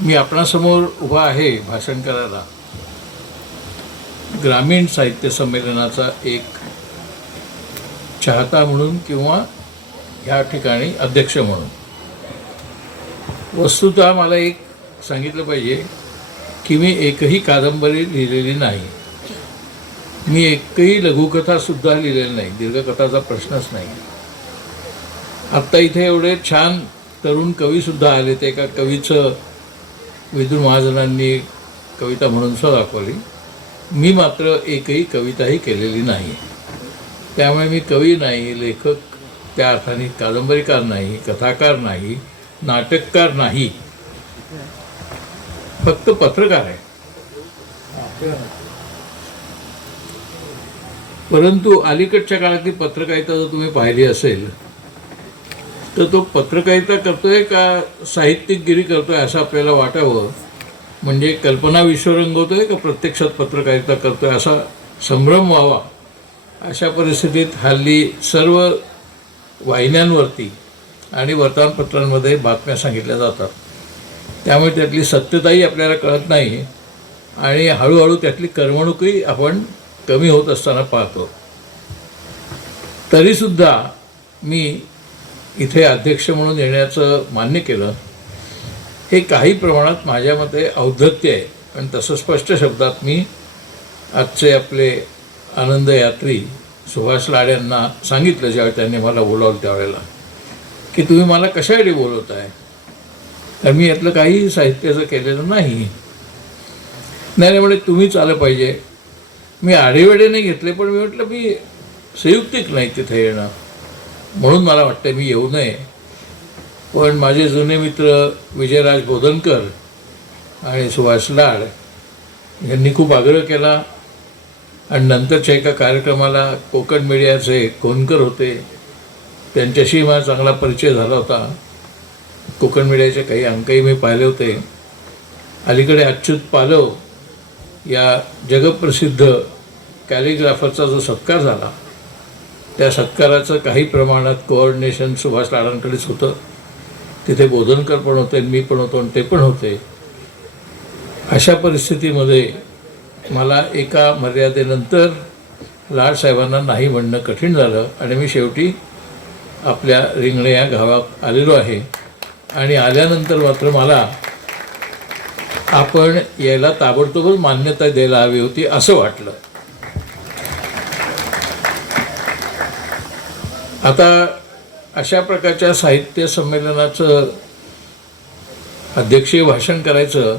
मी आपणासमोर उभा आहे भाषण करायला ग्रामीण साहित्य संमेलनाचा एक चाहता म्हणून किंवा ह्या ठिकाणी अध्यक्ष म्हणून. वस्तुतः मला एक सांगितलं पाहिजे की मी एकही कादंबरी लिहिलेली नाही, मी एकही लघुकथासुद्धा लिहिलेली नाही, दीर्घकथाचा प्रश्नच नाही. आत्ता इथे एवढे छान तरुण कवीसुद्धा आले, ते एका कवीचं विदुर महाजनांनी कविता म्हणून सुद्धा दाखवली. मी मात्र एकही कविताही केलेली नाही. त्यामुळे मी कवी नाही, लेखक त्या अर्थाने कादंबरीकार नाही, कथाकार नाही, नाटककार नाही, फक्त पत्रकार आहे. परंतु अलीकडच्या काळातली पत्रकारिता जर तुम्ही पाहिली असेल तर तो पत्रकारिता करतोय का साहित्यिकगिरी करतोय असं आपल्याला वाटावं. म्हणजे कल्पना विश्व रंगवतोय का प्रत्यक्षात पत्रकारिता करतोय असा संभ्रम व्हावा. अशा परिस्थितीत हल्ली सर्व वाहिन्यांवरती आणि वर्तमानपत्रांमध्ये बातम्या सांगितल्या जातात. त्यामुळे त्यातली सत्यताही आपल्याला कळत नाही आणि हळूहळू त्यातली करमणूकही आपण कमी होत असताना पाहतो. तरीसुद्धा मी इथे अध्यक्ष म्हणून येण्याचं मान्य केलं. हे काही प्रमाणात माझ्या मते औद्धत्य आहे. आणि तसं स्पष्ट शब्दात मी आजचे आपले आनंद यात्री सुभाष लाड यांना सांगितलं ज्यावेळी त्यांनी मला बोलावलं त्यावेळेला, की तुम्ही मला कशासाठी बोलवत आहे, तर मी यातलं काही साहित्याचं केलेलं नाही. नाही म्हणजे तुम्हीच आलं पाहिजे. मी आढेवेढे नाही घेतले, पण मी म्हटलं मी संयुक्तिक नाही तिथे येणं, म्हणून मला वाटतं मी येऊ नये. पण माझे जुने मित्र विजयराज बोधनकर आणि सुभाष लाड यांनी खूप आग्रह केला. आणि नंतरच्या एका कार्यक्रमाला कोकण मीडियाचे कोणकर होते, त्यांच्याशी माझा चांगला परिचय झाला होता. कोकण मीडियाचे काही अंकही मी पाहिले होते. अलीकडे अच्युत पालव या जगप्रसिद्ध कॅलिग्राफरचा जो सत्कार झाला, त्या सत्काराचं काही प्रमाणात कोऑर्डिनेशन सुभाष लाडांकडेच होतं. तिथे बोधनकर पण होते, मी पण होतो आणि ते पण होते. अशा परिस्थितीमध्ये मला एका मर्यादेनंतर लाडसाहेबांना नाही म्हणणं कठीण झालं आणि मी शेवटी आपल्या रिंगणे या गावात आलेलो आहे. आणि आल्यानंतर मात्र मला आपण यायला ताबडतोब मान्यता द्यायला हवी होती असं वाटलं. आता अशा प्रकारच्या साहित्य संमेलनाचं अध्यक्षीय भाषण करायचं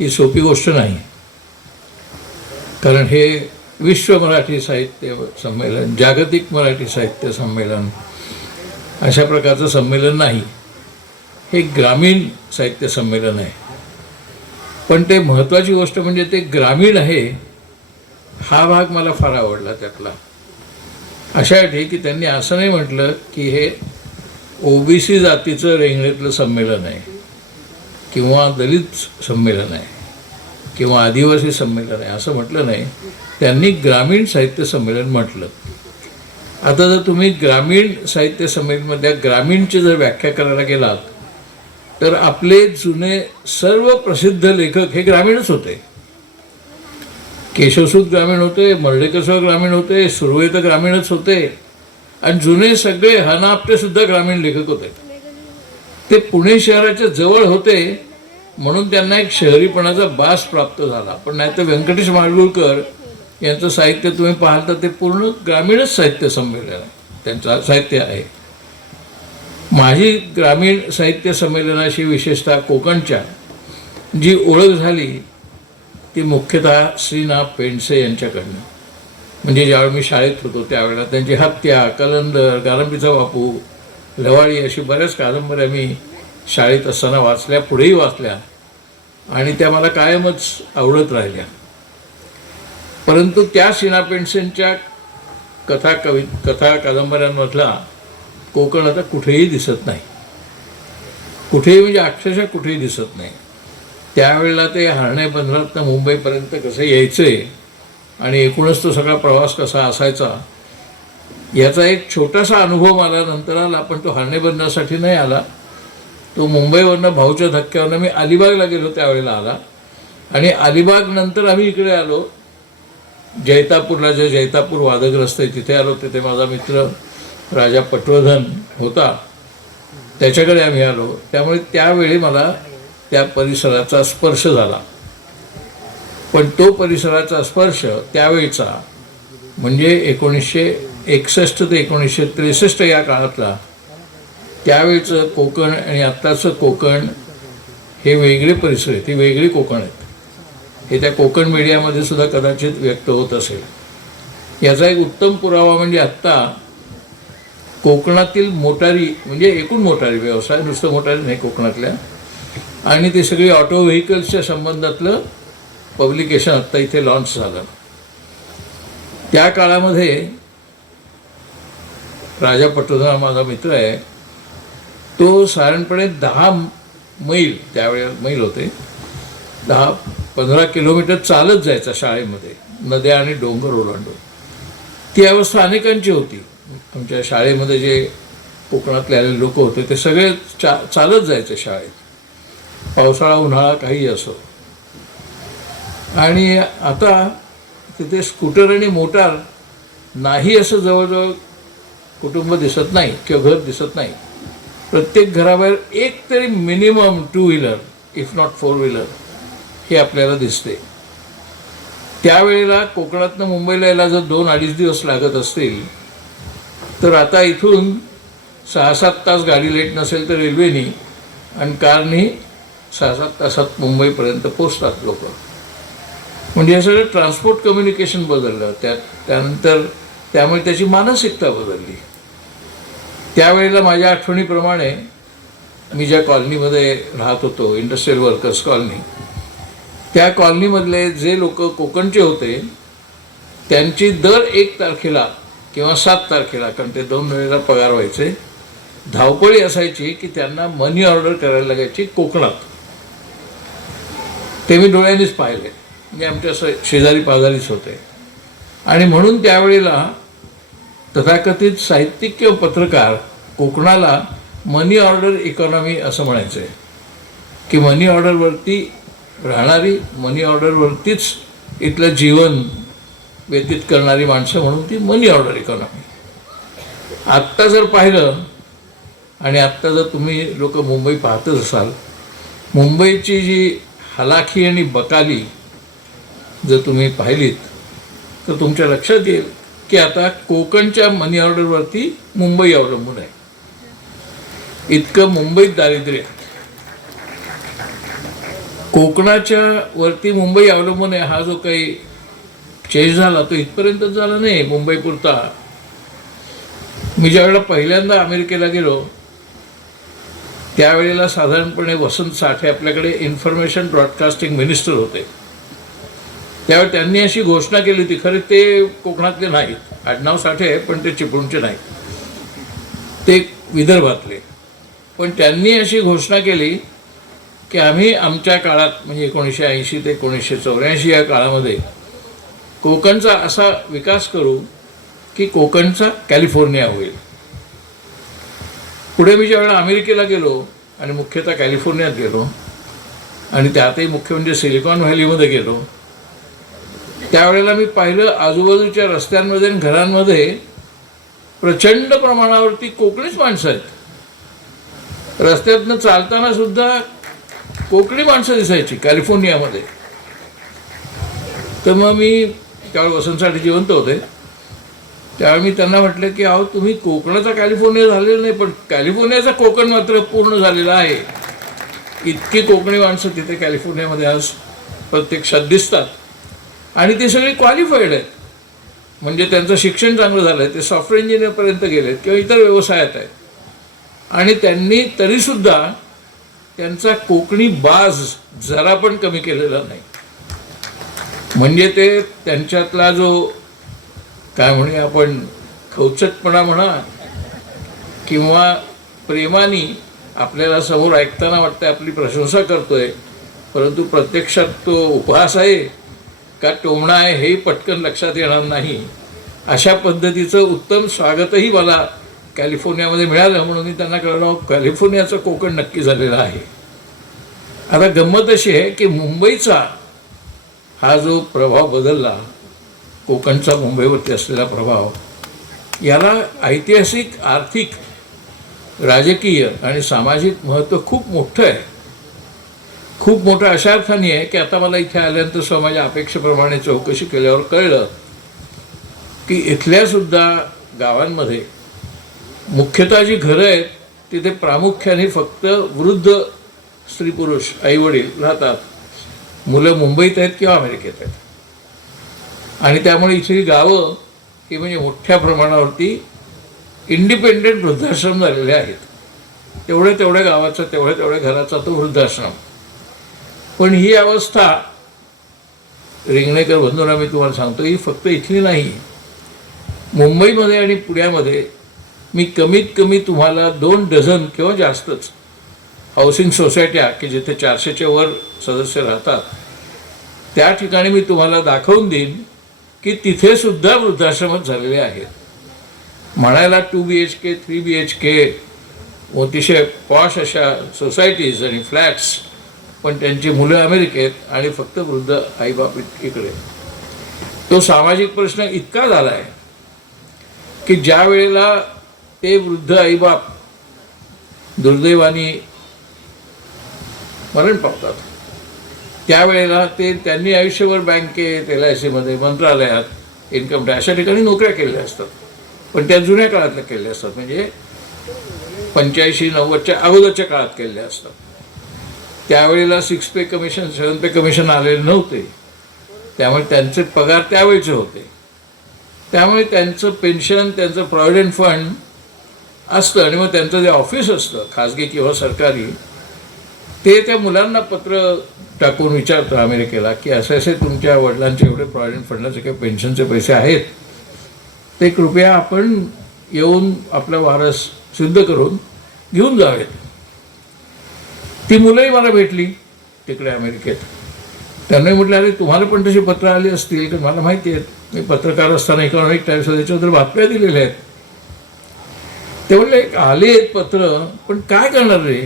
ही सोपी गोष्ट नाही. कारण हे विश्व मराठी साहित्य संमेलन, जागतिक मराठी साहित्य संमेलन अशा प्रकारचं संमेलन नाही. हे ग्रामीण साहित्य संमेलन आहे. पण ते महत्त्वाची गोष्ट म्हणजे ते ग्रामीण आहे हा भाग मला फार आवडला त्यातला. अशासाठी की त्यांनी असं नाही म्हटलं की हे ओबीसी जातीचं रेंगणीतलं संमेलन आहे किंवा दलित संमेलन आहे किंवा आदिवासी संमेलन आहे असं म्हटलं नाही. त्यांनी ग्रामीण साहित्य संमेलन म्हटलं. आता जर तुम्ही ग्रामीण साहित्य संमेलनामध्ये ग्रामीणची जर व्याख्या करायला गेलात तर आपले जुने सर्व प्रसिद्ध लेखक हे ग्रामीणच होते. केशवसूत ग्रामीण होते, मर्ढेकरसह ग्रामीण होते, सुर्वे तर ग्रामीणच होते आणि जुने सगळे हना आपटेसुद्धा ग्रामीण लेखक होते. ते पुणे शहराच्या जवळ होते म्हणून त्यांना एक शहरीपणाचा बास प्राप्त झाला. पण नाही तर व्यंकटेश माडगूळकर यांचं साहित्य तुम्ही पाहाल तर ते पूर्ण ग्रामीणच साहित्य संमेलन आहे, त्यांचं साहित्य आहे. माझी ग्रामीण साहित्य संमेलनाशी विशेषतः कोकणच्या जी ओळख झाली ती मुख्यतः श्रीनाथ पेंडसे यांच्याकडनं. म्हणजे ज्यावेळी मी शाळेत होतो त्यावेळेला त्यांची हत्या, कलंदर, गारंबीचा बापू, लवाळी अशी बऱ्याच कादंबऱ्या मी शाळेत असताना वाचल्या, पुढेही वाचल्या आणि त्या मला कायमच आवडत राहिल्या. परंतु त्या श्रीनाथ पेंडसेंच्या कथा कादंबऱ्यांमधला कोकण आता कुठेही दिसत नाही. कुठेही म्हणजे अक्षरशः कुठेही दिसत नाही. त्यावेळेला ते हर्णे बंदरातनं मुंबईपर्यंत कसं यायचे आणि एकूणच तो सगळा प्रवास कसा असायचा याचा एक छोटासा अनुभव मला नंतर आला. पण तो हर्णे बंदरासाठी नाही आला, तो मुंबईवरनं भाऊच्या धक्क्यावरनं मी अलिबागला गेलो त्यावेळेला आला आणि अलिबाग नंतर आम्ही इकडे आलो जैतापूरला, जे जैतापूर वादग्रस्त आहे तिथे आलो. तिथे माझा मित्र राजा पटवर्धन होता, त्याच्याकडे आम्ही आलो. त्यामुळे त्यावेळी मला त्या परिसराचा स्पर्श झाला. पण तो परिसराचा स्पर्श त्यावेळीचा म्हणजे 1961 ते 1963 या काळातला, त्यावेळचं कोकण आणि आत्ताचं कोकण हे वेगळे परिसर आहेत, ही वेगळी कोकण आहेत. हे त्या कोकण मीडियामध्ये सुद्धा कदाचित व्यक्त होत असेल. याचा एक उत्तम पुरावा म्हणजे आत्ता कोकणातील मोटारी, म्हणजे एकूण मोटारी व्यवसाय, नुसतं मोटारी नाही कोकणातल्या, आणि ते सगळी ऑटो व्हेकल्सच्या संबंधातलं पब्लिकेशन आत्ता इथे लॉन्च झालं. त्या काळामध्ये राजा पटवर्धन माझा मित्र आहे, तो साधारणपणे 10 मैल, त्यावेळेला मैल होते, 10-15 किलोमीटर चालत जायचा शाळेमध्ये, नद्या आणि डोंगर ओलांडून. ती अवस्था अनेकांची होती. आमच्या शाळेमध्ये जे कोकणातले आलेले लोक होते ते सगळे चालत जायचे शाळेत, पावसाळा उन्हाळा काही असो. आणि आता तिथे स्कूटर आणि मोटार नाही असं जवळजवळ कुटुंब दिसत नाही किंवा घर दिसत नाही. प्रत्येक घराबाहेर एक तरी minimum 2 wheeler if not 4 wheeler हे आपल्याला दिसते. त्यावेळेला कोकणातनं मुंबईला यायला जर 2-2.5 दिवस लागत असतील, तर आता इथून 6-7 तास गाडी लेट नसेल तर रेल्वेनी आणि कारनी 6-7 तासात मुंबईपर्यंत पोचतात लोक. म्हणजे हे सगळं ट्रान्सपोर्ट कम्युनिकेशन बदललं. त्यानंतर त्यामुळे त्याची मानसिकता बदलली. त्यावेळेला माझ्या आठवणीप्रमाणे मी ज्या कॉलनीमध्ये राहत होतो, इंडस्ट्रियल वर्कर्स कॉलनी, त्या कॉलनीमधले जे लोक कोकणचे होते त्यांची दर 1 तारखेला किंवा 7 तारखेला, कारण ते 2 वेळेला पगार व्हायचे, धावपळी असायची की त्यांना मनी ऑर्डर करायला लागायची कोकणात. ते मी डोळ्यांनीच पाहिले, म्हणजे आमच्या शेजारी पाजारीच होते. आणि म्हणून त्यावेळेला तथाकथित साहित्यिक किंवा पत्रकार कोकणाला मनी ऑर्डर इकॉनॉमी असं म्हणायचे, की मनी ऑर्डरवरती राहणारी, मनी ऑर्डरवरतीच इथलं जीवन व्यतीत करणारी माणसं, म्हणून ती मनी ऑर्डर इकॉनॉमी. आत्ता जर पाहिलं आणि आत्ता जर तुम्ही लोक मुंबई पाहतच असाल, मुंबईची जी हलाखी आणि बकाली जर तुम्ही पाहिलीत तर तुमच्या लक्षात येईल की आता कोकणच्या मनी ऑर्डरवरती मुंबई अवलंबून आहे. इतकं मुंबईत दारिद्र्य. कोकणाच्या वरती मुंबई अवलंबून आहे. हा जो काही चेंज झाला तो इथपर्यंतच झाला नाही मुंबईपुरता. मी ज्यावेळेला पहिल्यांदा अमेरिकेला गेलो त्यावेळेला साधारणपणे वसंत साठे आपल्याकडे इन्फॉर्मेशन ब्रॉडकास्टिंग मिनिस्टर होते. त्यावेळी त्यांनी अशी घोषणा केली होती, खरे ते कोकणातले नाहीत, आडनाव साठे आहे पण ते चिपळूणचे नाहीत, ते विदर्भातले. पण त्यांनी अशी घोषणा केली की आम्ही आमच्या काळात म्हणजे 1980 ते 1984 या काळामध्ये कोकणचा असा विकास करू की कोकणचा कॅलिफोर्निया होईल. पुढे मी ज्यावेळेला अमेरिकेला गेलो आणि मुख्यतः कॅलिफोर्नियात गेलो आणि त्यातही मुख्य म्हणजे सिलिकॉन व्हॅलीमध्ये गेलो, त्यावेळेला मी पाहिलं आजूबाजूच्या रस्त्यांमध्ये आणि घरांमध्ये प्रचंड प्रमाणावरती कोकणीच माणसं आहेत. रस्त्यातनं चालताना सुद्धा कोकणी माणसं दिसायची कॅलिफोर्नियामध्ये. तर मग मी त्यावेळी वसंतसाठी जिवंत होते, त्यावेळी मी त्यांना म्हटलं की अहो तुम्ही कोकणाचा कॅलिफोर्निया झालेला नाही पण कॅलिफोर्नियाचा कोकण मात्र पूर्ण झालेला आहे. इतकी कोकणी माणसं तिथे कॅलिफोर्नियामध्ये आज प्रत्यक्षात दिसतात आणि ते सगळे क्वालिफाईड आहेत, म्हणजे त्यांचं शिक्षण चांगलं झालं आहे, ते सॉफ्टवेअर इंजिनियरपर्यंत गेलेत किंवा इतर व्यवसायात आहेत. आणि त्यांनी तरीसुद्धा त्यांचा कोकणी बाज जरा पण कमी केलेला नाही. म्हणजे ते त्यांच्यातला जो काय म्हणूया आपण खवचटपणा म्हणा किंवा प्रेमाने आपल्याला समोर ऐकताना वाटतं आपली प्रशंसा करतोय, परंतु प्रत्यक्षात तो उपहास आहे का टोमणा आहे हेही पटकन लक्षात येणार नाही. अशा पद्धतीचं उत्तम स्वागतही मला कॅलिफोर्नियामध्ये मिळालं म्हणून मी त्यांना कळलं कॅलिफोर्नियाचं कोकण नक्की झालेलं आहे. आता गंमत अशी आहे की मुंबईचा हा जो प्रभाव बदलला, कोकणचा मुंबईवरती असलेला प्रभाव, याला ऐतिहासिक, आर्थिक, राजकीय आणि सामाजिक महत्त्व खूप मोठं आहे. खूप मोठं अशा अर्थाने आहे की आता मला इथे आल्यानंतर माझ्या अपेक्षेप्रमाणे चौकशी केल्यावर कळलं की इथल्यासुद्धा गावांमध्ये मुख्यतः जी घरं आहेत तिथे प्रामुख्याने फक्त वृद्ध स्त्री पुरुष आईवडील राहतात. मुलं मुंबईत आहेत किंवा अमेरिकेत आहेत. आणि त्यामुळे इथली गावं ही म्हणजे मोठ्या प्रमाणावरती इंडिपेंडेंट वृद्धाश्रम झालेले आहेत. तेवढ्या गावाचा तेवढ्या घराचा तो वृद्धाश्रम. पण ही अवस्था रिंगणेकर बंधूंना मी तुम्हाला सांगतो, ही फक्त इथली नाही. मुंबईमध्ये आणि पुण्यामध्ये मी कमीत कमी तुम्हाला 2 डझन किंवा जास्तच हाऊसिंग सोसायट्या की जिथे 400च्या वर सदस्य राहतात त्या ठिकाणी मी तुम्हाला दाखवून देईन की तिथे सुद्धा वृद्धाश्रमच झालेले आहेत. म्हणायला 2 BHK 3 BHK अतिशय पॉश अशा सोसायटीज आणि फ्लॅट्स, पण त्यांची मुलं अमेरिकेत आणि फक्त वृद्ध आईबाप इकडे. तो सामाजिक प्रश्न इतका झाला आहे की ज्या वेळेला ते वृद्ध आईबाप दुर्दैवाने मरण पावतात त्यावेळेला त्यांनी आयुष्यभर बँकेत, LICमध्ये, मंत्रालयात, इन्कम टॅक्स अशा ठिकाणी नोकऱ्या केलेल्या असतात. पण त्या जुन्या काळातल्या केलेल्या असतात, म्हणजे 85-90च्या अगोदरच्या काळात केलेल्या असतात. त्यावेळेला 6 पे कमिशन 7 पे कमिशन आलेले नव्हते. त्यामुळे त्यांचे पगार त्यावेळेचे होते. त्यामुळे त्यांचं पेन्शन, त्यांचं प्रॉव्हिडंट फंड असतं. आणि मग त्यांचं जे ऑफिस असतं खाजगी किंवा सरकारी, ते त्या मुलांना पत्र टाकून विचारतं अमेरिकेला की असे तुमच्या वडिलांचे एवढे प्रॉव्हिडंट फंडाचे किंवा पेन्शनचे पैसे आहेत, ते कृपया आपण येऊन आपला वारस सिद्ध करून घेऊन जावेत. ती मुलंही मला भेटली तिकडे अमेरिकेत. त्यांनी म्हटलं अरे तुम्हाला पण तशी पत्र आली असतील, कारण मला माहिती आहेत, मी पत्रकार असताना इकॉनॉमिक टाइम्स त्याच्याबद्दल बातम्या दिलेल्या आहेत. ते म्हटले आले आहेत पत्र, पण काय करणार रे,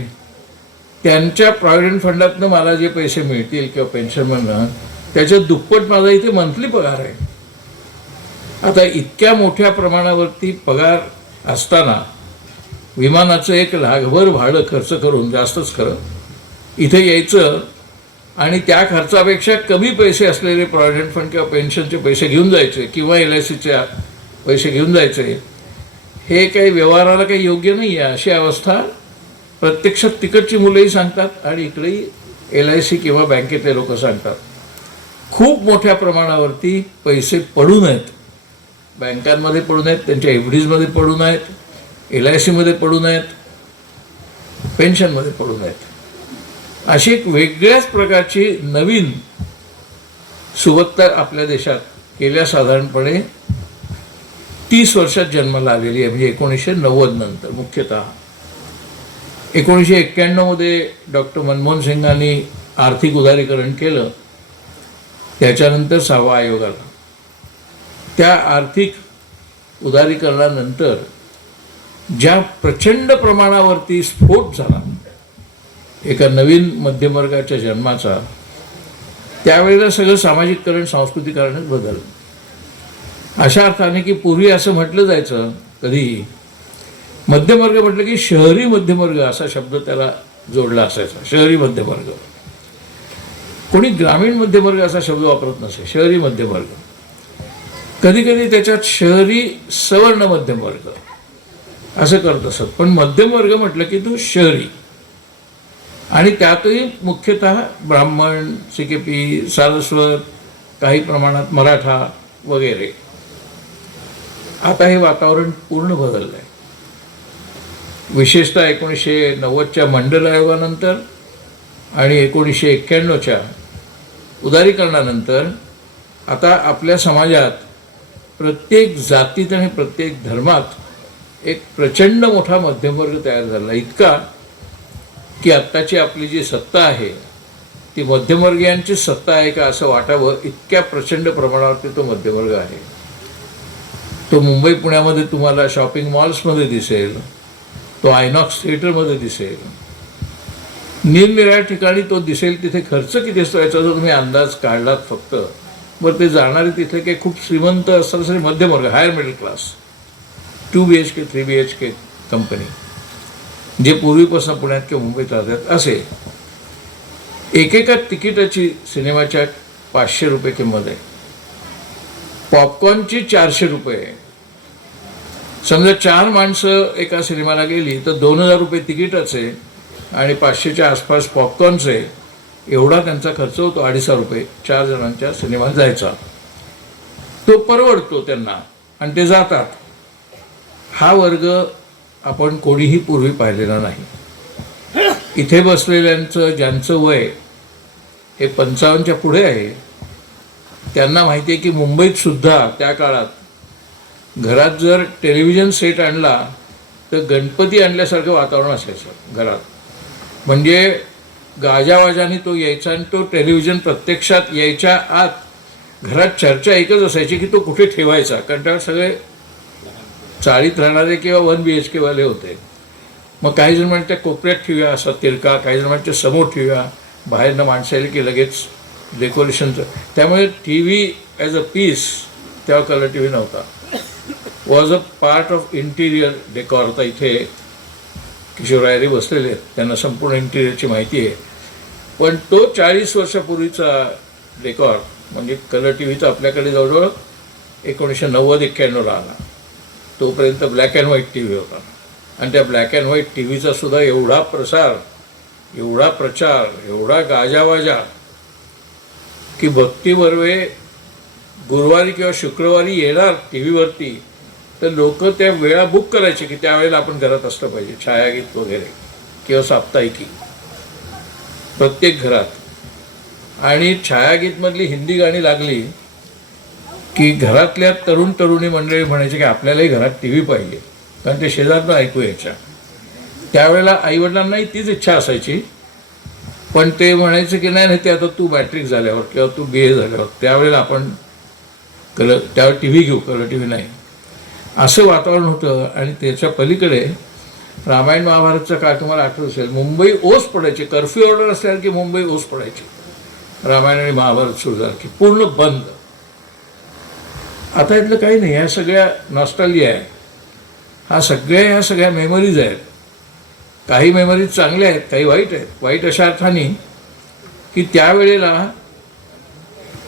त्यांच्या प्रॉव्हिडंट फंडातनं मला जे पैसे मिळतील किंवा पेन्शनमधनं त्याच्या दुप्पट माझा इथे मंथली पगार आहे. आता इतक्या मोठ्या प्रमाणावरती पगार असताना विमानाचं 1 लाखभर भाडं खर्च करून, जास्तच खरं, इथे यायचं आणि त्या खर्चापेक्षा कमी पैसे असलेले प्रॉव्हिडंट फंड किंवा पेन्शनचे पैसे घेऊन जायचे किंवा LICचे पैसे घेऊन जायचे, हे काही व्यवहाराला काही योग्य नाही आहे. अशी अवस्था प्रत्यक्षात तिकडची मुलंही सांगतात आणि इकडेही LIC किंवा बँकेतले लोक सांगतात. खूप मोठ्या प्रमाणावरती पैसे पडून आहेत, बँकांमध्ये पडून आहेत, त्यांच्या FDsमध्ये पडून आहेत, LICमध्ये पडून आहेत, पेन्शनमध्ये पडून आहेत. अशी एक वेगळ्याच प्रकारची नवीन सुबत्ता आपल्या देशात गेल्या साधारणपणे 30 वर्षात जन्माला आलेली आहे. म्हणजे 1990 नंतर मुख्यतः 1991मध्ये डॉक्टर मनमोहन सिंगांनी आर्थिक उदारीकरण केलं, त्याच्यानंतर 6वा आयोग आला. त्या आर्थिक उदारीकरणानंतर ज्या प्रचंड प्रमाणावरती स्फोट झाला एका नवीन मध्यमवर्गाच्या जन्माचा, त्यावेळेला सगळं सामाजिककरण, सांस्कृतिकरणच बदललं. अशा अर्थाने की पूर्वी असं म्हटलं जायचं, कधी मध्यमवर्ग म्हटलं की शहरी मध्यमवर्ग असा शब्द त्याला जोडला असायचा. शहरी मध्यमवर्ग, कोणी ग्रामीण मध्यमवर्ग असा शब्द वापरत नसे. शहरी मध्यमवर्ग, कधी कधी त्याच्यात शहरी सवर्ण मध्यमवर्ग असं करत असत. पण मध्यमवर्ग म्हटलं की तो शहरी, आणि त्यातही मुख्यतः ब्राह्मण, CKP, सारस्वत, काही प्रमाणात मराठा वगैरे. आता हे वातावरण पूर्ण बदललं आहे. विशेषतः 1990च्या मंडल आयोगानंतर आणि 1991च्या उदारीकरणानंतर आता आपल्या समाजात प्रत्येक जातीत आणि प्रत्येक धर्मात एक प्रचंड मोठा मध्यमवर्ग तयार झाला. इतका की आत्ताची आपली जी सत्ता आहे ती मध्यमवर्गीयांची सत्ता आहे का असं वाटावं, इतक्या प्रचंड प्रमाणावरती तो मध्यमवर्ग आहे. तो मुंबई पुण्यामध्ये तुम्हाला शॉपिंग मॉल्समध्ये दिसेल, तो आयनॉक्स थिएटरमध्ये दिसेल, निरनिराळ्या ठिकाणी तो दिसेल. तिथे खर्च किती असतो याचा जर तुम्ही अंदाज काढलात फक्त, बरं ते जाणारे तिथे काही खूप श्रीमंत सरासरी मध्यमवर्ग, higher middle class, 2 BHK 3 BHK company, जे पूर्वीपासून पुण्यात किंवा मुंबईत राहतात असे, एकेका तिकिटाची सिनेमाच्या 500 रुपये किंमत आहे. पॉपकॉर्नची 400 रुपये. समजा 4 माणसं एका सिनेमाला गेली तर 2000 रुपये तिकीटाचे आणि 500च्या आसपास पॉपकॉर्नचे, एवढा त्यांचा खर्च होतो. 250 रुपये 4 जणांच्या सिनेमात जायचा. तो परवडतो त्यांना आणि ते जातात. हा वर्ग आपण कोणीही पूर्वी पाहिलेला नाही. इथे बसलेल्यांचं ज्यांचं वय हे 55च्या पुढे आहे, त्यांना माहिती आहे की मुंबईत सुद्धा त्या काळात घरात जर टेलिव्हिजन सेट आणला तर गणपती आणल्यासारखं वातावरण असायचं घरात. म्हणजे गाजावाजाने तो यायचा आणि तो टेलिव्हिजन प्रत्यक्षात यायच्या आत घरात चर्चा एकच असायची की तो कुठे ठेवायचा. कारण त्यावेळेस सगळे चाळीत राहणारे किंवा 1 BHK वाले होते. मग काही जण म्हणते कोपऱ्यात ठेवूया असा तिरका, काही जण म्हणते समोर ठेवूया, बाहेरनं माणसं आली की लगेच डेकोरेशनचं. त्यामुळे T V as a piece, तेव्हा कलर टी व्ही नव्हता, was a part of interior decor. आता इथे किशोरायरी बसलेले आहेत, त्यांना संपूर्ण इंटिरियरची माहिती आहे. पण तो 40 वर्षापूर्वीचा डेकॉर म्हणजे कलर टी व्हीचा आपल्याकडे जवळजवळ 1990-91 आला. तोपर्यंत black and white T V होता. आणि त्या ब्लॅक अँड व्हाईट टी व्हीचा सुद्धा एवढा प्रसार, एवढा प्रचार, एवढा गाजावाजा की भक्ती बर्वे गुरुवारी किंवा शुक्रवारी येणार टी व्हीवरती तर लोक त्या वेळा बुक करायचे की त्यावेळेला आपण घरात असलं पाहिजे. छायागीत वगैरे किंवा साप्ताहिकी प्रत्येक घरात. आणि छायागीतमधली हिंदी गाणी लागली की घरातल्या तरुण तरुणी मंडळी म्हणायचे की आपल्यालाही घरात टी व्ही पाहिजे, कारण ते शेजारनं ऐकू यायच्या. त्यावेळेला आईवडिलांनाही तीच इच्छा असायची, पण ते म्हणायचे की नाही ते आता तू मॅट्रिक झाल्यावर किंवा तू BA झाल्यावर त्यावेळेला आपण त्यावर टी व्ही घेऊ, कलर टी व्ही नाही, असं वातावरण होतं. आणि त्याच्या पलीकडे रामायण महाभारतचा काळ तुम्हाला आठवत असेल, मुंबई ओस पडायची. कर्फ्यू ऑर्डर असल्यावर की मुंबई ओस पडायची. रामायण आणि महाभारत सुरू झालं की पूर्ण बंद. आता इथलं काही नाही, ह्या सगळ्या नॉस्टॅल्जिया आहे. ह्या सगळ्या मेमरीज आहेत. काही मेमरीज चांगल्या आहेत, काही वाईट आहेत. वाईट अशा अर्थाने की त्यावेळेला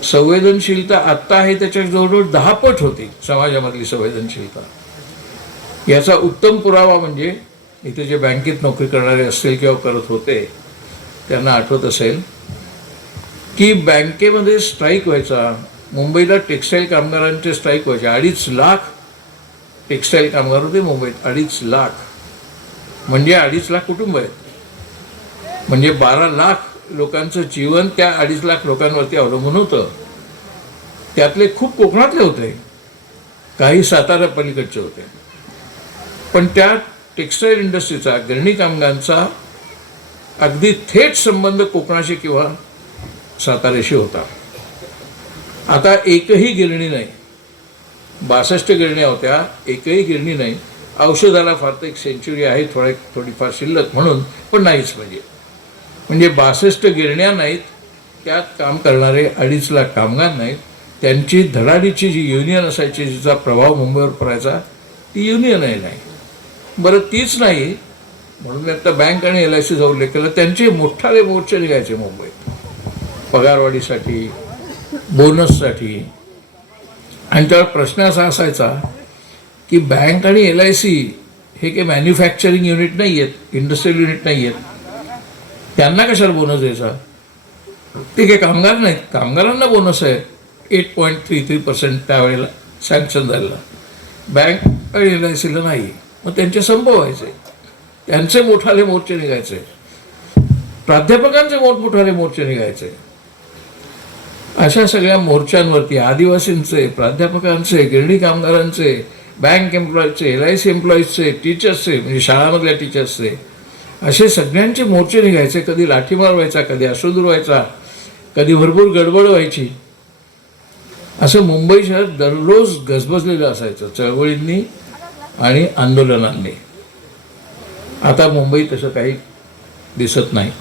संवेदनशीलता आत्ता आहे त्याच्या जवळजवळ 10 पट होती समाजामधली संवेदनशीलता. याचा उत्तम पुरावा म्हणजे इथे जे बँकेत नोकरी करणारे असतील किंवा करत होते त्यांना आठवत असेल की बँकेमध्ये स्ट्राईक व्हायचा. मुंबईला टेक्स्टाईल कामगारांचे स्ट्राईक व्हायचे. 2.5 लाख टेक्स्टाईल कामगार होते मुंबईत. 2.5 लाख म्हणजे 2.5 लाख कुटुंब आहेत. म्हणजे 12 लाख लोकांचं जीवन त्या 2.5 लाख लोकांवरती अवलंबून होतं. त्यातले खूप कोकणातले होते, काही सातारा पलीकडचे होते. पण त्या टेक्स्टाईल इंडस्ट्रीचा, गिरणी कामगारांचा अगदी थेट संबंध कोकणाशी किंवा साताऱ्याशी होता. आता एकही गिरणी नाही. 62 गिरण्या होत्या, एकही गिरणी नाही. औषधाला फार तर एक सेंचुरी आहे थोडीफार शिल्लक म्हणून, पण नाहीच. म्हणजे 62 गिरण्या नाहीत, त्यात काम करणारे 2.5 लाख कामगार नाहीत. त्यांची धडाडीची जी युनियन असायची, जिचा प्रभाव मुंबईवर पडायचा, ती युनियनही नाही. बरं तीच नाही म्हणून मी आता बँक आणि LICचा उल्लेख केला. त्यांचे मोठाले मोर्चे निघायचे मुंबईत पगारवाढीसाठी, बोनससाठी. आणि त्यावर प्रश्न असा असायचा की बँक आणि LIC हे काही मॅन्युफॅक्चरिंग युनिट नाही आहेत, इंडस्ट्रियल युनिट नाही आहेत, त्यांना कशाला बोनस द्यायचा? ते काही कामगार नाहीत, कामगारांना बोनस आहे 8.33% त्यावेळेला सँक्शन झालेला. बँक आणि LICला नाही. मग त्यांचे संप व्हायचे, त्यांचे मोठाले मोर्चे निघायचे, प्राध्यापकांचे मोठमोठाले मोर्चे निघायचे. अशा सगळ्या मोर्चांवरती आदिवासींचे, प्राध्यापकांचे, गिरणी कामगारांचे, बँक एम्प्लॉईजचे, LIC एम्प्लॉईजचे, टीचर्सचे म्हणजे शाळामधल्या टीचर्सचे, असे सगळ्यांचे मोर्चे निघायचे. कधी लाठीमार व्हायचा, कधी अश्रूदूर व्हायचा, कधी भरपूर गडबड व्हायची. असं मुंबई शहर दररोज गजबजलेलं असायचं चळवळींनी आणि आंदोलनांनी. आता मुंबई तसं काही दिसत नाही.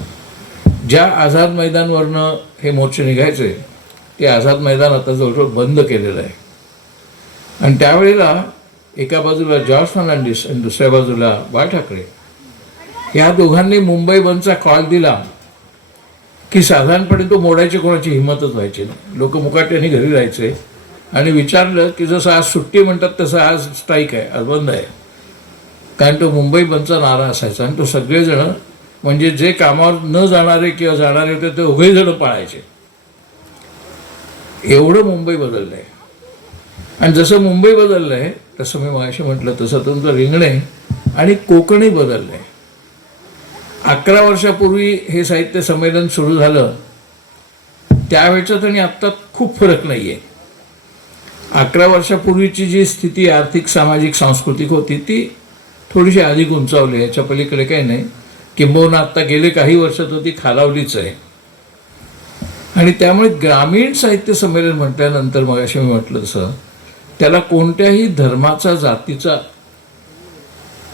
ज्या आझाद मैदानवरनं हे मोर्चे निघायचे ते आझाद मैदान आता जवळजवळ बंद केलेलं आहे. आणि त्यावेळेला एका बाजूला जॉर्ज फर्नांडिस आणि दुसऱ्या बाजूला बाळ ठाकरे या दोघांनी मुंबई बंदचा कॉल दिला की साधारणपणे तो मोडायची कोणाची हिंमतच व्हायची नाही. लोक मुकाट्याने घरी राहायचे आणि विचारलं की जसं आज सुट्टी म्हणतात तसं आज स्ट्राईक आहे, आज बंद आहे. कारण तो मुंबई बंदचा नारा असायचा आणि तो सगळेजण म्हणजे जे कामावर न जाणारे किंवा जाणारे होते ते उभेजण पाळायचे. एवढं मुंबई बदललं आहे. आणि जसं मुंबई बदललं आहे तसं मी मगाशी म्हटलं तसं तुमचं रिंगणे आणि कोकणही बदललं आहे. 11 वर्षापूर्वी हे साहित्य संमेलन सुरू झालं त्यावेळेच्यात आणि आत्ता खूप फरक नाही आहे. 11 वर्षापूर्वीची जी स्थिती आर्थिक सामाजिक सांस्कृतिक होती ती थोडीशी अधिक उंचावली, याच्या पलीकडे काही नाही. किंबहुना आत्ता गेले काही वर्ष तर ती खालावलीच आहे. आणि त्यामुळे ग्रामीण साहित्य संमेलन म्हटल्यानंतर मगाशी मी म्हटलं तसं त्याला कोणत्याही धर्माचा जातीचा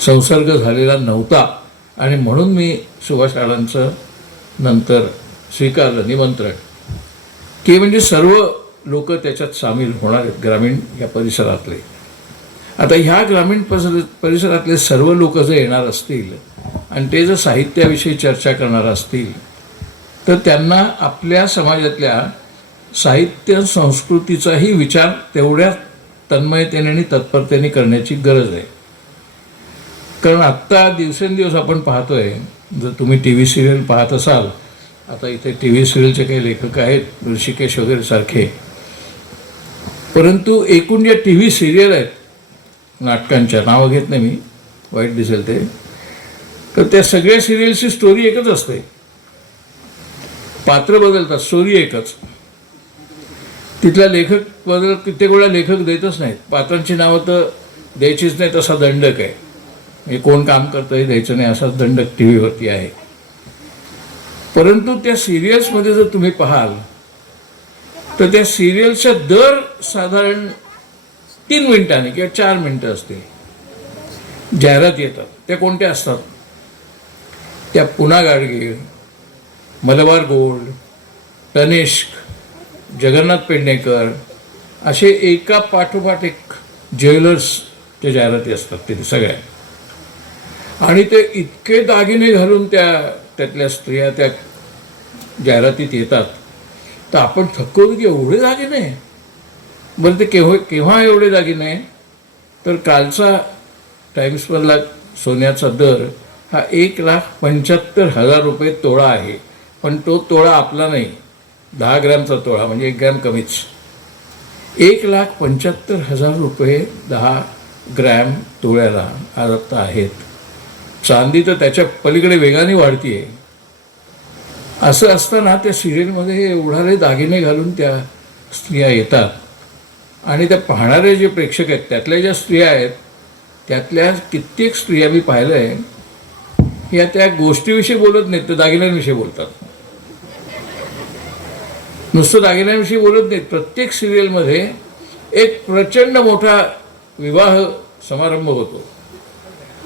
संसर्ग झालेला नव्हता. आणि म्हणून मी सुभाष आळांचं नंतर स्वीकारलं निमंत्रण की म्हणजे सर्व लोक त्याच्यात सामील होणार आहेत ग्रामीण या परिसरातले. आता ह्या ग्रामीण परिसरातले सर्व लोक जर येणार असतील आणि ते जर साहित्याविषयी चर्चा करणार असतील तर त्यांना आपल्या समाजातल्या साहित्य संस्कृतीचाही विचार तेवढ्या तन्मयतेने आणि तत्परतेने करण्याची गरज आहे. कारण आत्ता दिवसेंदिवस आपण पाहतोय, जर तुम्ही टी व्ही सिरियल पाहत असाल, आता इथे टी व्ही सिरियलचे काही लेखक आहेत ऋषिकेश वगैरे सारखे, परंतु एकूण ज्या टी व्ही सिरियल आहेत नाटकांच्या, नावं घेत नाही मी, वाईट दिसेल ते, तर त्या सगळ्या सिरियलची स्टोरी एकच असते. पात्र बदलतात, स्टोरी एकच. तिथला लेखक बदल कित्येक वेळा लेखक देतच नाहीत. पात्रांची नावं तर द्यायचीच नाही, तसा दंडक आहे. हे कोण काम करतं हे द्यायचं नाही असाच दंडक टी व्हीवरती आहे. परंतु त्या सिरियल्समध्ये जर तुम्ही पाहाल तर त्या सिरियलच्या दर साधारण 3 मिनिटांनी किंवा 4 मिनिटं असते जाहिरात येतात. त्या कोणत्या असतात? त्या पुना गाडगीळ, मलबार गोल्ड, तनिष्क, जगन्नाथ पेडणेकर असे एका पाठोपाठ एक ज्वेलर्सच्या जाहिराती असतात तिथे सगळ्या. आणि ते इतके दागिने घालून त्यातल्या स्त्रिया त्या जाहिरातीत येतात तर आपण थकवतो की एवढे दागिने. बरं ते केव्हा एवढे दागिने? तर कालचा टाइम्समधला सोन्याचा दर हा 1,75,000 रुपये तोळा आहे. पण तो तोळा आपला नाही, 10 ग्रॅमचा तोळा, म्हणजे 1 ग्रॅम कमीच. 1,75,000 रुपये 10 ग्रॅम तोळ्याला आता आहेत. चांदी तर त्याच्या पलीकडे वेगाने वाढतीये. असं असताना त्या सिरियलमध्ये एवढाले दागिने घालून त्या स्त्रिया येतात आणि त्या पाहणारे जे प्रेक्षक आहेत त्यातल्या ज्या स्त्रिया आहेत त्यातल्या कित्येक स्त्रिया मी पाहिलं आहे या त्या गोष्टीविषयी बोलत नाहीत, तर दागिन्यांविषयी बोलतात. नुसतं दागिन्यांविषयी बोलत नाहीत. प्रत्येक सिरियलमध्ये एक प्रचंड मोठा विवाह समारंभ होतो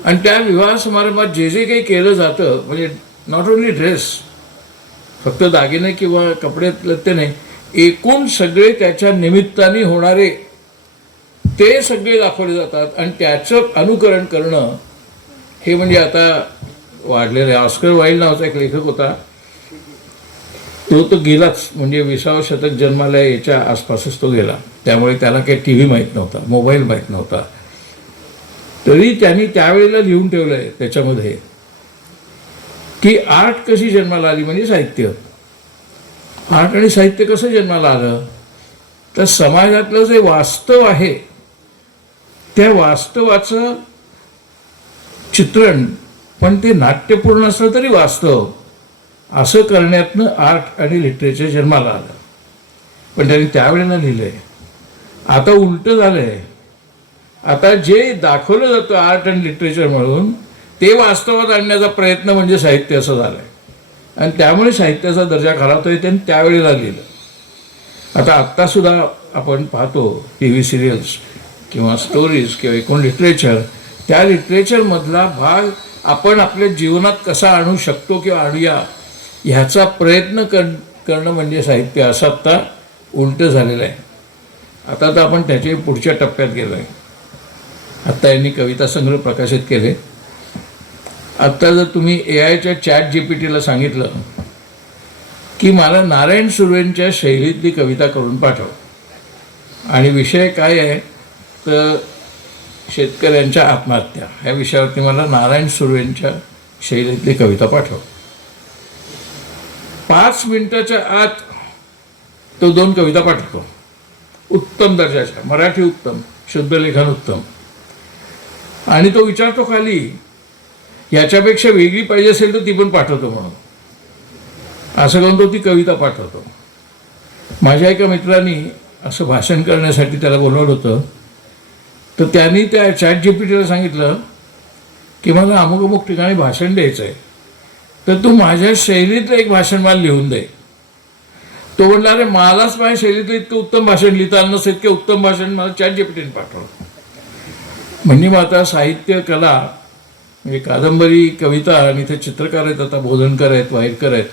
आणि त्या विवाह समारंभात जे जे काही केलं जातं, म्हणजे नॉट ओन्ली ड्रेस, फक्त दागिने किंवा कपडे लत्ते नाही, एकूण सगळे त्याच्या निमित्ताने होणारे ते सगळे दाखवले जातात. आणि त्याचं अनुकरण करणं हे म्हणजे आता वाढलेलं आहे. ऑस्कर वाईल्ड नावाचा एक लेखक होता, तो गेलाच, म्हणजे 20व्या शतक जन्माला याच्या आसपासच तो गेला. त्यामुळे त्याला काही टी व्ही माहीत नव्हता, मोबाईल माहीत नव्हता. तरी त्यांनी त्यावेळेला लिहून ठेवलं आहे त्याच्यामध्ये की आर्ट कशी जन्माला आली, म्हणजे साहित्य. आर्ट आणि साहित्य कसं जन्माला आलं तर समाजातलं जे वास्तव आहे त्या वास्तवाचं चित्रण, पण ते नाट्यपूर्ण असलं तरी वास्तव, असं करण्यातनं आर्ट आणि लिटरेचर जन्माला आलं. पण त्यांनी त्यावेळेला लिहिलं आहे. आता उलटं झालं आहे. आता जे दाखवलं जातं आर्ट अँड लिटरेचर म्हणून ते वास्तवात आणण्याचा प्रयत्न म्हणजे साहित्य असं झालं आहे. आणि त्यामुळे साहित्याचा दर्जा खालावता येते आणि त्यावेळेला लिहिलं. आता आत्तासुद्धा आपण पाहतो टी व्ही सिरियल्स किंवा स्टोरीज किंवा एकूण लिटरेचर, त्या लिटरेचरमधला भाग आपण आपल्या जीवनात कसा आणू शकतो किंवा आणूया ह्याचा प्रयत्न करणं म्हणजे साहित्य, असं आत्ता उलटं झालेलं आहे. आता तर आपण त्याच्या पुढच्या टप्प्यात गेलो आहे. आत्ता यांनी कविता संग्रह प्रकाशित केले. आत्ता जर तुम्ही AI चॅट GPT सांगितलं की मला नारायण सुर्वेंच्या शैलीतली कविता करून पाठव, आणि विषय काय आहे तर शेतकऱ्यांच्या आत्महत्या, ह्या विषयावरती मला नारायण सुर्वेंच्या शैलीतली कविता पाठव. 5 मिनिटाच्या आत तो 2 कविता पाठवतो, उत्तम दर्जाच्या, मराठी उत्तम, शुद्ध लेखन उत्तम. आणि तो विचारतो खाली याच्यापेक्षा वेगळी पाहिजे असेल तर ती पण पाठवतो म्हणून. असं करून तो ती कविता पाठवतो. माझ्या एका मित्रांनी असं भाषण करण्यासाठी त्याला बोलवलं होतं, तर त्यांनी त्या चॅट GPT सांगितलं की मला अमुक अमुक ठिकाणी भाषण द्यायचं आहे, तर तू माझ्या शैलीतलं एक भाषण मला लिहून दे. तो म्हणला अरे मलाच माझ्या शैलीतलं इतकं उत्तम भाषण लिहिता आलं नसतं, इतकं उत्तम भाषण मला चॅट GPTने पाठवलं. म्हणजे मग आता साहित्य कला म्हणजे कादंबरी, कविता, आणि ते चित्रकार आहेत, आता बोधनकर आहेत, वाईटकर आहेत,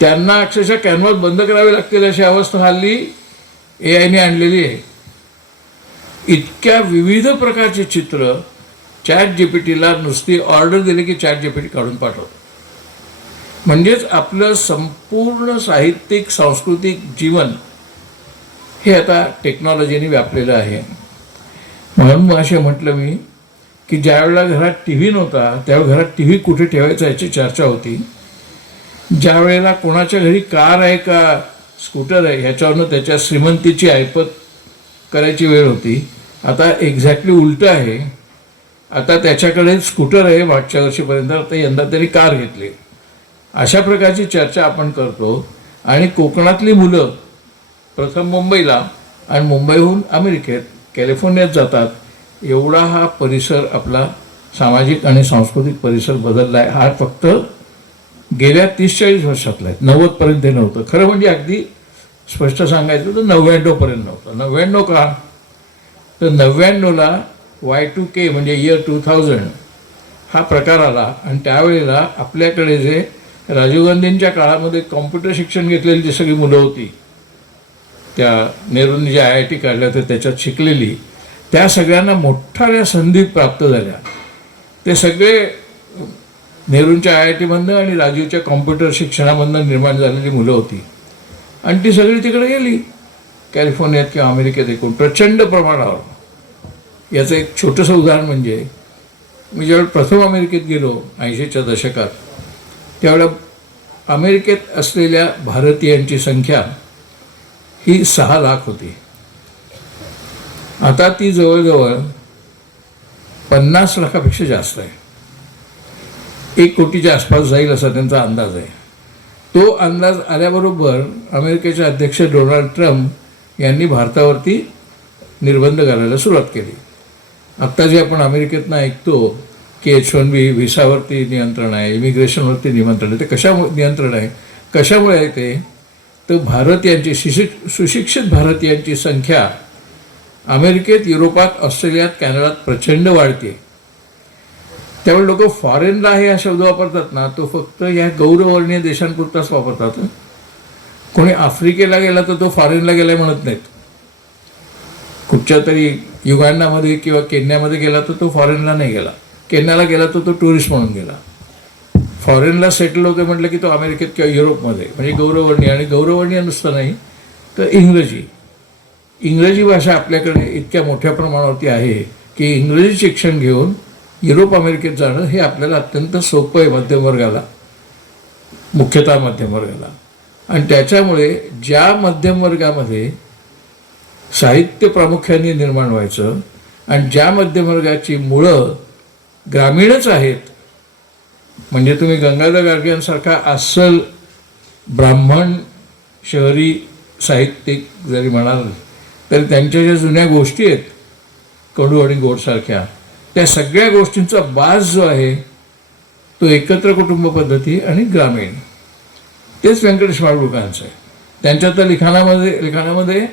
त्यांना अक्षरशः कॅनव्हास बंद करावे लागतील अशी अवस्था हल्ली AIने आणलेली आहे. इतक्या विविध प्रकारची चित्र चॅट GPTला नुसती ऑर्डर दिली की चॅट GPT काढून पाठवतो. म्हणजेच आपलं संपूर्ण साहित्यिक सांस्कृतिक जीवन हे आता टेक्नॉलॉजीने व्यापलेलं आहे. म्हणून मग असे म्हटलं मी की ज्यावेळेला घरात TV नव्हता त्यावेळेला घरात TV कुठे ठेवायचा याची चर्चा होती. ज्या वेळेला कोणाच्या घरी कार आहे का स्कूटर आहे ह्याच्यावरनं त्याच्या श्रीमंतीची ऐपत करायची वेळ होती. आता एक्झॅक्टली उलटं आहे. आता त्याच्याकडे स्कूटर आहे मागच्या वर्षीपर्यंत, आता यंदा तरी कार घेतली. अशा प्रकारची चर्चा आपण करतो. आणि कोकणातली मुलं प्रथम मुंबईला आणि मुंबईहून अमेरिकेत, कॅलिफोर्नियात जातात. एवढा हा परिसर आपला सामाजिक आणि सांस्कृतिक परिसर बदलला आहे. हा फक्त गेल्या 30-40 वर्षातला आहे. 90पर्यंत हे नव्हतं. खरं म्हणजे अगदी स्पष्ट सांगायचं तर 99पर्यंत नव्हतं. 99 का? तर 99ला Y2K म्हणजे इयर 2000 हा प्रकार आला. आणि त्यावेळेला आपल्याकडे जे राजीव गांधींच्या काळामध्ये कॉम्प्युटर शिक्षण घेतलेली जी सगळी मुलं होती, त्या नेहरूंनी ज्या IIT काढल्या होत्या त्याच्यात शिकलेली, त्या सगळ्यांना मोठ्या संधी प्राप्त झाल्या. ते सगळे नेहरूंच्या IITमधनं आणि राजीवच्या कॉम्प्युटर शिक्षणामधनं निर्माण झालेली मुलं होती. आणि ती सगळी तिकडे गेली कॅलिफोर्नियात किंवा अमेरिकेत एकूण प्रचंड प्रमाणावर. याचं एक छोटंसं उदाहरण म्हणजे मी ज्यावेळेला प्रथम अमेरिकेत गेलो 80च्या दशकात, त्यावेळेला अमेरिकेत असलेल्या भारतीयांची संख्या ही 6 लाख होती. आता ती जवळजवळ 50 लाखापेक्षा जास्त आहे. 1 कोटीच्या आसपास जाईल असा त्यांचा अंदाज आहे. तो अंदाज आल्याबरोबर अमेरिकेचे अध्यक्ष डोनाल्ड ट्रम्प यांनी भारतावरती निर्बंध घालायला सुरुवात केली. आत्ता जे आपण अमेरिकेतनं ऐकतो की H1B व्हिसावरती नियंत्रण आहे, इमिग्रेशनवरती नियंत्रण आहे, ते कशामुळे नियंत्रण आहे, कशामुळे आहे ते, तर भारतीयांची सुशिक्षित भारतीयांची संख्या अमेरिकेत, युरोपात, ऑस्ट्रेलियात, कॅनडात प्रचंड वाढते. त्यामुळे लोक फॉरेनला हे हा शब्द वापरतात ना, तो फक्त या गौरवर्णीय देशांपुरताच वापरतात. कोणी आफ्रिकेला गेला तर तो फॉरेनला गेला म्हणत नाहीत. कुठच्या तरी युगांडामध्ये किंवा केन्यामध्ये गेला तर तो फॉरेनला नाही गेला. केन्याला गेला तर तो टुरिस्ट म्हणून गेला. फॉरेनला सेटल होते म्हटलं की तो अमेरिकेत किंवा युरोपमध्ये. म्हणजे गौरवर्णीय, आणि गौरवर्णीय नुसतं नाही तर इंग्रजी भाषा आपल्याकडे इतक्या मोठ्या प्रमाणावरती आहे की इंग्रजी शिक्षण घेऊन युरोप अमेरिकेत जाणं हे आपल्याला अत्यंत सोपं आहे मध्यमवर्गाला, मुख्यतः मध्यमवर्गाला. आणि त्याच्यामुळे ज्या मध्यमवर्गामध्ये साहित्य प्रामुख्याने निर्माण व्हायचं आणि ज्या मध्यमवर्गाची मुळं ग्रामीणच आहेत, म्हणजे तुम्ही गंगाधर गाडगिळांसारखा अस्सल ब्राह्मण शहरी साहित्यिक जरी म्हणाल तरी त्यांच्या ज्या जुन्या गोष्टी आहेत कडू आणि गोडसारख्या, त्या सगळ्या गोष्टींचा बाज जो आहे तो एकत्र कुटुंब पद्धती आणि ग्रामीण, तेच व्यंकटेश माडगूळकरांचं आहे. त्यांच्या तर लिखाणामध्ये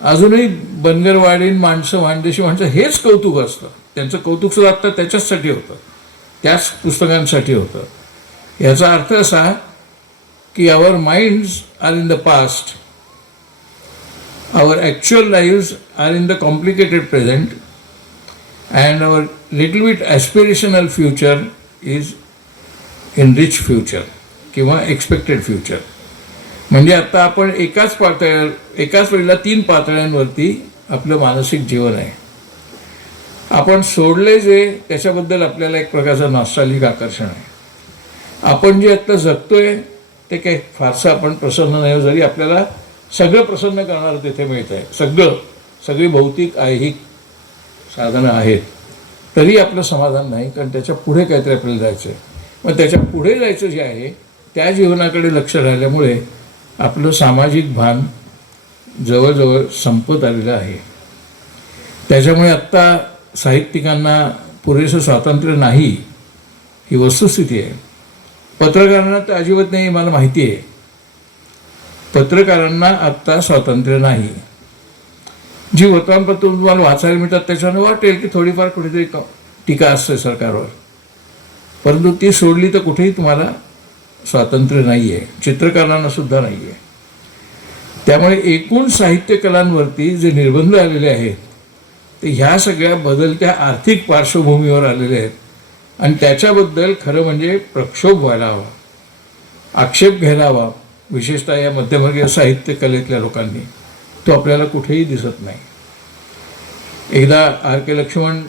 अजूनही बनगरवाडीन माणसं माणदेशी माणसं हेच कौतुक असतं. त्यांचं कौतुकसुद्धा आत्ता त्याच्याचसाठी होतं, त्याच पुस्तकांसाठी होतं. याचा अर्थ असा की our minds are in the past, our actual lives are in the complicated present, and our little bit aspirational future is in rich future किंवा एक्सपेक्टेड फ्युचर. म्हणजे आता आपण एकाच वेळेला 3 पातळ्यांवरती आपलं मानसिक जीवन आहे. आपण सोडले जे त्याच्याबद्दल आपल्याला एक प्रकारचं नॉस्टॅल्जिक आकर्षण आहे. आपण जे आत्ता जगतोय ते काही फारसं आपण प्रसन्न नाही, जरी आपल्याला सगळं प्रसन्न करणारं तिथे मिळतं आहे, सगळी भौतिक ऐहिक साधनं आहेत, तरी आपलं समाधान नाही, कारण त्याच्या पुढे काहीतरी आपल्याला जायचं आहे. मग त्याच्या पुढे जायचं जे आहे त्या जीवनाकडे लक्ष राहिल्यामुळे आपलं सामाजिक भान जवळजवळ संपत आलेलं आहे. त्याच्यामुळे आत्ता साहित्यिकांना पुरेसं स्वातंत्र्य नाही, ही वस्तुस्थिती आहे. पत्रकारांना तर अजिबात नाही, मला माहिती आहे. पत्रकारांना आत्ता स्वातंत्र्य नाही. जी वर्तमानपत्र तुम्हाला वाचायला मिळतात त्याच्यानं वाटेल की थोडीफार कुठेतरी टीका असते सरकारवर, परंतु ती सोडली तर कुठेही तुम्हाला स्वातंत्र्य नाही आहे, चित्रकारांना सुद्धा नाही आहे. त्यामुळे एकूण साहित्य कलांवरती जे निर्बंध आलेले आहेत ते ह्या सगळ्या बदलत्या आर्थिक पार्श्वभूमीवर आलेले आहेत, आणि त्याच्याबद्दल खरं म्हणजे प्रक्षोभ व्हायला हवा, आक्षेप घ्यायला हवा, विशेषतः या मध्यमवर्गीय साहित्य कलेतल्या लोकांनी. तो आपल्याला कुठेही दिसत नाही. एकदा R.K. लक्ष्मण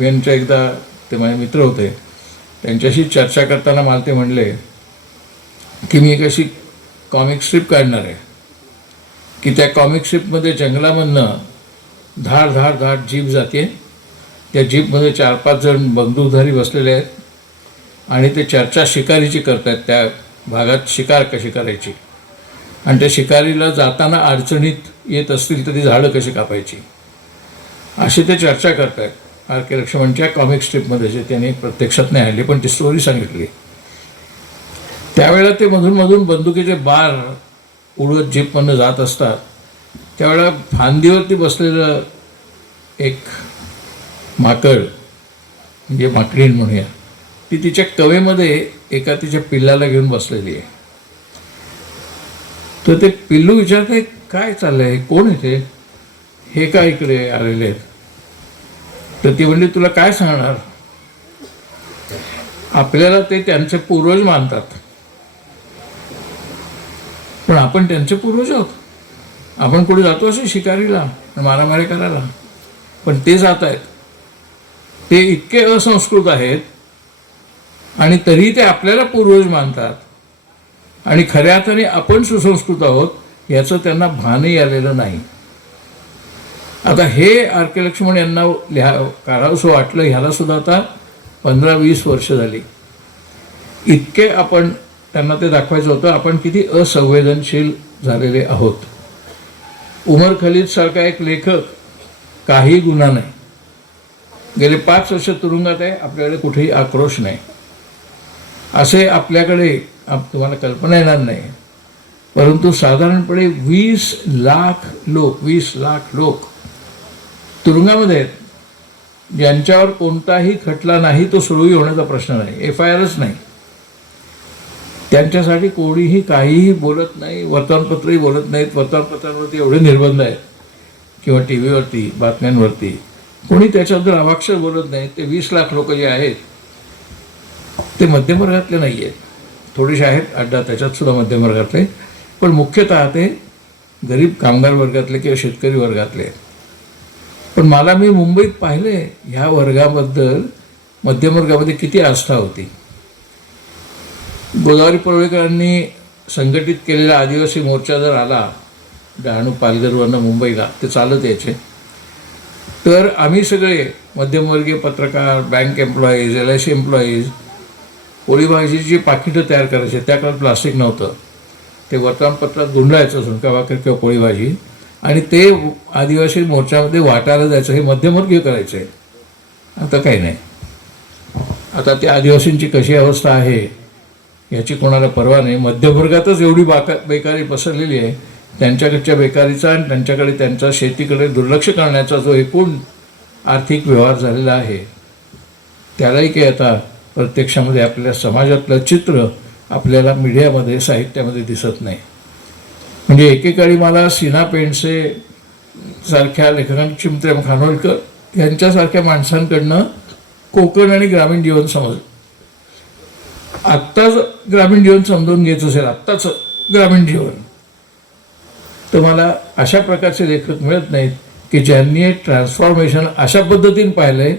यांच्या ते माझे मित्र होते, त्यांच्याशी चर्चा करताना मला ते म्हणले की मी एक अशी कॉमिक स्ट्रीप काढणार आहे की त्या कॉमिक स्ट्रीपमध्ये जंगलामधनं धाड धाड धाड जीप जाते, त्या जीपमध्ये 4-5 जण बंदूकधारी बसलेले आहेत आणि ते चर्चा शिकारीची करत आहेत, त्या भागात शिकार कशी करायची, आणि त्या शिकारीला जाताना अडचणीत येत असतील तर ती झाडं कशी कापायची, अशी ते चर्चा करत आहेत. R.K. लक्ष्मणच्या कॉमिक स्ट्रीपमध्ये जे त्यांनी प्रत्यक्षात नाही आणली पण ती स्टोरी सांगितली. त्यावेळेला ते मधून बंदुकीचे बार उडवत जीपमधनं जात असतात, त्यावेळेला फांदीवरती बसलेलं एक माकड, म्हणजे माकडीण म्हणूया, ती तिच्या कवेमध्ये एका तिच्या पिल्लाला घेऊन बसलेली आहे. तर ते पिल्लू विचारते काय चाललंय, कोण येते, हे का इकडे आलेले आहेत. तर ती म्हणली तुला काय सांगणार, आपल्याला ते त्यांचे पूर्वज मानतात, पण आपण त्यांचे पूर्वज आहोत. आपण कुठे जातो असे शिकारीला मारामारी करायला, पण ते जात आहेत, ते इतके असंस्कृत आहेत आणि तरी ते आपल्याला पूर्वज मानतात, आणि खऱ्या अर्थाने आपण सुसंस्कृत आहोत याचं त्यांना भानही आलेलं नाही. आता हे R.K. लक्ष्मण यांना काढावंसं वाटलं, ह्याला सुद्धा आता 15-20 वर्ष झाली. इतके आपण त्यांना ते दाखवायचं होतं आपण किती असंवेदनशील झालेले आहोत. उमर खलीद सारखा एक लेखक, काही गुन्हा नाही, गेले 5 वर्ष तुरुंगात आहे, आपल्याकडे कुठेही आक्रोश नाही. असे आपल्याकडे तुम्हाला कल्पना येणार नाही, परंतु साधारणपणे 20 लाख लोक तुरुंगामध्ये आहेत, ज्यांच्यावर कोणताही खटला नाही, तो सुरूही होण्याचा प्रश्न नाही, FIRच नाही. त्यांच्यासाठी कोणीही काहीही बोलत नाही, वर्तमानपत्रही बोलत नाहीत. वर्तमानपत्रांवरती एवढे निर्बंध आहेत किंवा TV वरती बातम्यांवरती कोणी त्याच्याबद्दल अवाक्षर बोलत नाही. ते 20 लाख लोक जे आहेत ते मध्यम वर्गातले नाही आहेत, थोडेसे आहेत अड्डा त्याच्यात सुद्धा मध्यम वर्गातले, पण मुख्यतः ते गरीब कामगार वर्गातले किंवा शेतकरी वर्गातले. पण मी मुंबईत पाहिले ह्या वर्गाबद्दल मध्यम वर्गामध्ये किती आस्था होती. गोदावरी पडळकरांनी संघटित केलेला आदिवासी मोर्चा जर आला डहाणू पालघरवरनं मुंबईला, ते चालत यायचे, तर आम्ही सगळे मध्यमवर्गीय पत्रकार, बँक एम्प्लॉईज, LIC एम्प्लॉईज पोळी भाजीची पाकिटं तयार करायचे. त्या काळात प्लास्टिक नव्हतं, ते वर्तमानपत्रात गुंडाळायचं झुणका भाकर किंवा पोळी भाजी, आणि ते आदिवासी मोर्चामध्ये वाटायला जायचं. हे मध्यमवर्गीय करायचे. आता काही नाही. आता त्या आदिवासींची कशी अवस्था आहे याची कोणाला पर्वा नाही. मध्यमवर्गातच एवढी बेकारी पसरलेली आहे. त्यांच्याकडच्या बेकारीचा आणि त्यांच्याकडे त्यांचा शेतीकडे दुर्लक्ष करण्याचा जो एकूण आर्थिक व्यवहार झालेला आहे, त्यालाही काही आता प्रत्यक्षामध्ये आपल्या समाजातलं चित्र आपल्याला मीडियामध्ये, साहित्यामध्ये दिसत नाही. म्हणजे एकेकाळी मला सीना पेंडसे सारख्या लेखकांची, चिमत्रेम खानोलकर यांच्यासारख्या माणसांकडनं कोकण आणि ग्रामीण जीवन समजलं. आत्ताच ग्रामीण जीवन समजून घ्यायचं असेल, आत्ताच ग्रामीण जीवन, तर मला अशा प्रकारचे लेखक मिळत नाहीत की ज्यांनी ट्रान्सफॉर्मेशन अशा पद्धतीने पाहिलं आहे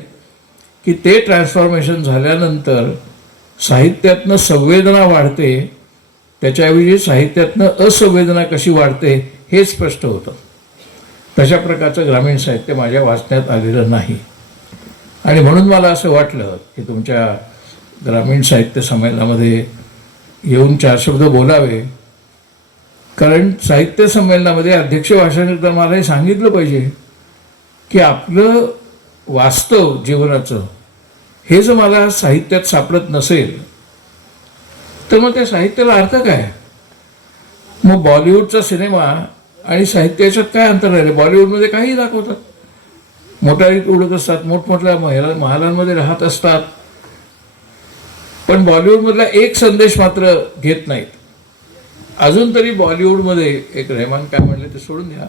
की ते ट्रान्सफॉर्मेशन झाल्यानंतर साहित्यातनं संवेदना वाढते, त्याच्याऐवजी साहित्यातनं असंवेदना कशी वाढते हे स्पष्ट होतं. तशा प्रकारचं ग्रामीण साहित्य माझ्या वाचण्यात आलेलं नाही. आणि म्हणून मला असं वाटलं की तुमच्या ग्रामीण साहित्य संमेलनामध्ये येऊन 4 शब्द बोलावे. कारण साहित्य संमेलनामध्ये अध्यक्ष भाषण करताना मला हे सांगितलं पाहिजे की आपलं वास्तव जीवनाचं हे जर मला साहित्यात सापडत नसेल तर मग त्या साहित्याला अर्थ काय? मग बॉलिवूडचा सिनेमा आणि साहित्याच्यात काय अंतर राहिलं? बॉलिवूडमध्ये काही दाखवतात, मोटारीत उडत असतात, मोठमोठ्या महालांमध्ये राहत असतात, पण बॉलिवूडमधला एक संदेश मात्र घेत नाहीत. अजून तरी बॉलिवूडमध्ये एक रेहमान काय म्हणले ते सोडून द्या,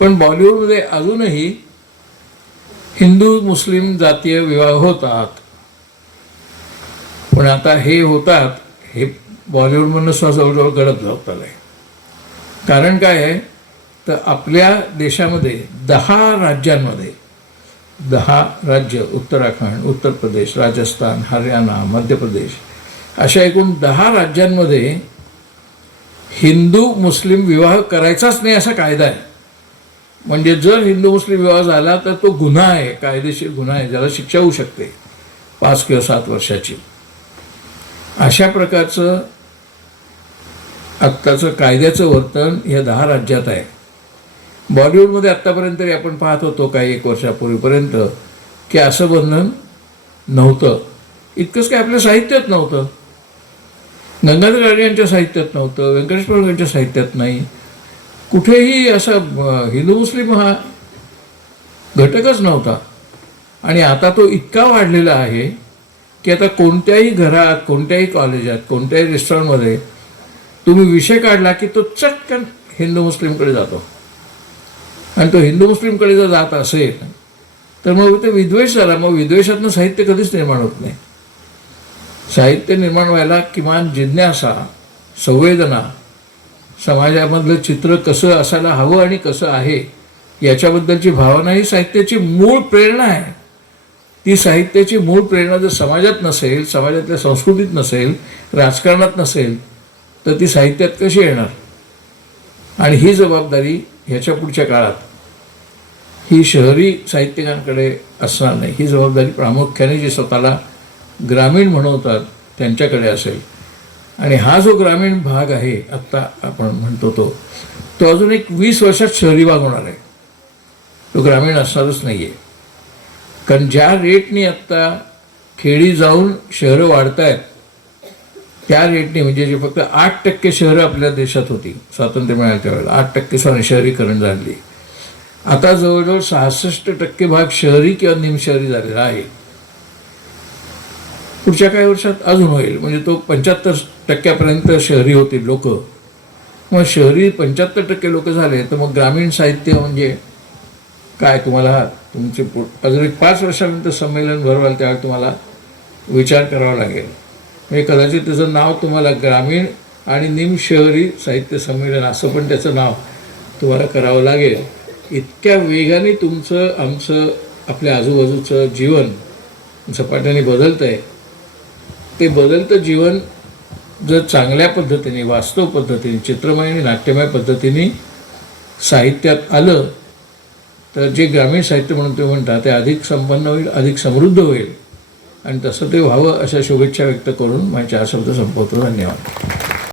पण बॉलिवूडमध्ये अजूनही हिंदू मुस्लिम जातीय विवाह होतात. पण आता हे होतात हे बॉलिवूडमधनं जवळजवळ गडप जात आलं आहे. कारण काय आहे तर आपल्या देशामध्ये 10 राज्यांमध्ये 10 राज्य, उत्तराखंड, उत्तर प्रदेश, राजस्थान, हरियाणा, मध्य प्रदेश, अशा एकूण 10 राज्यांमध्ये हिंदू मुस्लिम विवाह करायचाच नाही असा कायदा आहे. म्हणजे जर हिंदू मुस्लिम विवाह झाला तर तो गुन्हा आहे, कायदेशीर गुन्हा आहे, ज्याला शिक्षा होऊ शकते 5 किंवा 7 वर्षाची. अशा प्रकारचं आत्ताचं कायद्याचं वर्तन या 10 राज्यात आहे. बॉलिवूडमध्ये आत्तापर्यंत तरी आपण पाहत होतो काही 1 वर्षापूर्वीपर्यंत की असं बंधन नव्हतं. इतकंच काय आपल्या साहित्यात नव्हतं, गंगाधर गाडगे यांच्या साहित्यात नव्हतं, व्यंकटेश प्रभू यांच्या साहित्यात नाही, कुठेही असा हिंदू मुस्लिम हा घटकच नव्हता. आणि आता तो इतका वाढलेला आहे की आता कोणत्याही घरात, कोणत्याही कॉलेजात, कोणत्याही रेस्टॉरंटमध्ये तुम्ही विषय काढला की तो चटकन हिंदू मुस्लिमकडे जातो. आणि तो हिंदू मुस्लिमकडे जर जात असेल तर मग ते विद्वेष झाला. मग विद्वेषातनं साहित्य कधीच निर्माण होत नाही. साहित्य निर्माण व्हायला किमान जिज्ञासा, संवेदना, समाजामधलं चित्र कसं असायला हवं आणि कसं आहे याच्याबद्दलची भावना ही साहित्याची मूळ प्रेरणा आहे. ती साहित्याची मूळ प्रेरणा जर समाजात नसेल, समाजातल्या संस्कृतीत नसेल, राजकारणात नसेल तर ती साहित्यात कशी येणार? आणि ही जबाबदारी ह्याच्या पुढच्या काळात ही शहरी साहित्यिकांकडे असणार नाही. ही जबाबदारी प्रामुख्याने जी स्वतःला ग्रामीण म्हणवतात त्यांच्याकडे असेल. आणि हा जो ग्रामीण भाग आहे आत्ता आपण म्हणतो तो अजून एक 20 वर्षात शहरी भाग होणार आहे. तो ग्रामीण असणारच नाही आहे. कारण ज्या रेटनी आत्ता खेडी जाऊन शहरं वाढत आहेत त्या रेटने, म्हणजे जे फक्त 8% शहरं आपल्या देशात होती स्वातंत्र्य मिळालं त्यावेळेला, 8% शहरीकरण झाली. आता जवळजवळ 66% भाग शहरी किंवा निमशहरी झालेला आहे. पुढच्या काही वर्षात अजून होईल. म्हणजे तो 75% शहरी होतील लोक. मग शहरी 75% लोक झाले तर मग ग्रामीण साहित्य म्हणजे काय? तुम्हाला तुमचे अजून एक 5 वर्षानंतर संमेलन भरवाल त्यावेळेला तुम्हाला विचार करावा लागेल. म्हणजे कदाचित त्याचं नाव तुम्हाला ग्रामीण आणि निमशहरी साहित्य संमेलन असं पण त्याचं नाव तुम्हाला करावं लागेल. इतक्या वेगाने तुमचं, आमचं, आपल्या आजूबाजूचं जीवन झपाट्याने बदलतं आहे. ते बदलतं जीवन जर चांगल्या पद्धतीने, वास्तव पद्धतीने, चित्रमय आणि नाट्यमय पद्धतीने साहित्यात आलं तर जे ग्रामीण साहित्य म्हणून तुम्ही म्हणता ते अधिक संपन्न होईल, अधिक समृद्ध होईल. आणि तसं ते व्हावं अशा शुभेच्छा व्यक्त करून माझे 4 शब्द संपवतो. धन्यवाद.